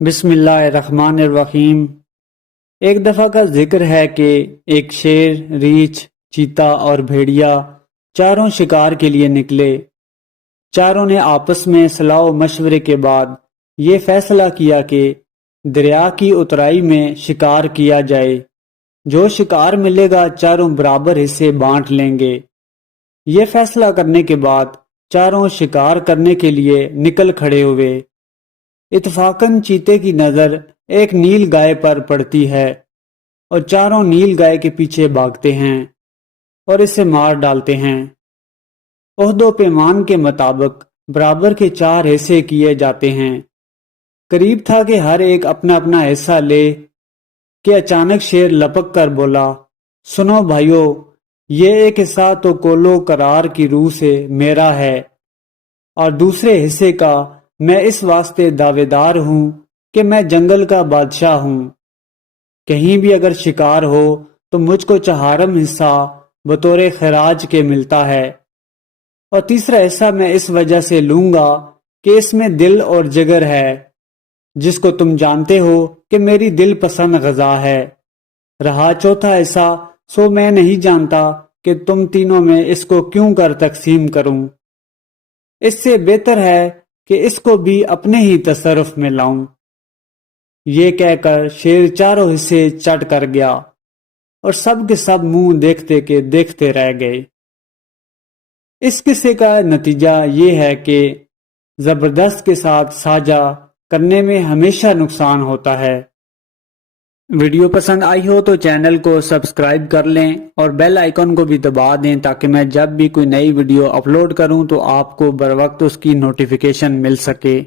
بسم اللہ الرحمن الرحیم۔ ایک دفعہ کا ذکر ہے کہ ایک شیر، ریچھ، چیتا اور بھیڑیا چاروں شکار کے لیے نکلے۔ چاروں نے آپس میں صلاح و مشورے کے بعد یہ فیصلہ کیا کہ دریا کی اترائی میں شکار کیا جائے۔ جو شکار ملے گا چاروں برابر حصے بانٹ لیں گے۔ یہ فیصلہ کرنے کے بعد چاروں شکار کرنے کے لیے نکل کھڑے ہوئے۔ اتفاقاً چیتے کی نظر ایک نیل گائے پر پڑتی ہے اور چاروں نیل گائے کے پیچھے بھاگتے ہیں اور اسے مار ڈالتے ہیں۔ عہد و پیمان کے مطابق برابر کے 4 حصے کیے جاتے ہیں۔ قریب تھا کہ ہر ایک اپنا اپنا حصہ لے کہ اچانک شیر لپک کر بولا، سنو بھائیو، یہ ایک حصہ تو کولو قرار کی روح سے میرا ہے اور دوسرے حصے کا میں اس واسطے دعوے دار ہوں کہ میں جنگل کا بادشاہ ہوں۔ کہیں بھی اگر شکار ہو تو مجھ کو 4 حصہ بطور خراج کے ملتا ہے، اور تیسرا حصہ میں اس وجہ سے لوں گا کہ اس میں دل اور جگر ہے، جس کو تم جانتے ہو کہ میری دل پسند غذا ہے۔ رہا چوتھا حصہ سو میں نہیں جانتا کہ تم تینوں میں اس کو کیوں کر تقسیم کروں۔ اس سے بہتر ہے کہ اس کو بھی اپنے ہی تصرف میں لاؤں۔ یہ کہہ کر شیر 4 حصے چٹ کر گیا اور سب کے سب منہ دیکھتے کے دیکھتے رہ گئے۔ اس قصے کا نتیجہ یہ ہے کہ زبردست کے ساتھ ساجھا کرنے میں ہمیشہ نقصان ہوتا ہے۔ ویڈیو پسند آئی ہو تو چینل کو سبسکرائب کر لیں اور بیل آئیکن کو بھی دبا دیں تاکہ میں جب بھی کوئی نئی ویڈیو اپلوڈ کروں تو آپ کو بروقت اس کی نوٹیفیکیشن مل سکے۔